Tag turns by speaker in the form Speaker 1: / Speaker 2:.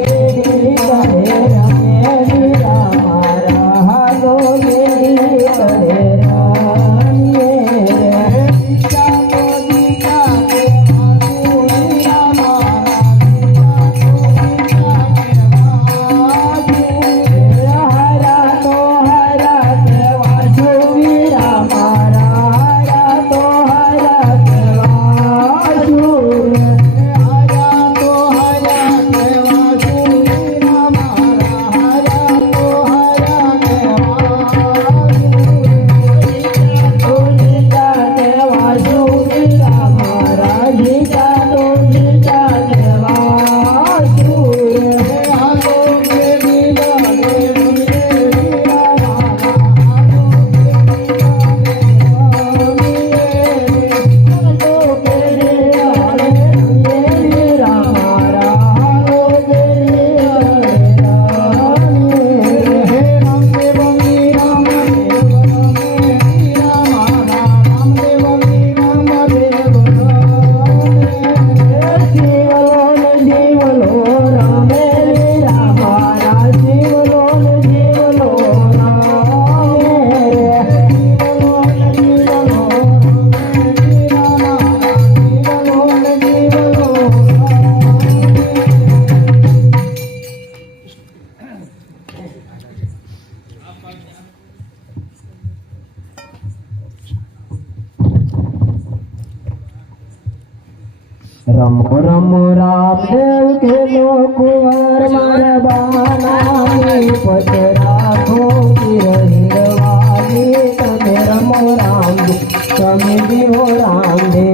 Speaker 1: Música રમો રમો રામદેવ ખેલો કુંવર મારા બાનાની પત રાખો હિરવાની તમે રમો રામદેવ તમે દીવો. રામદેવ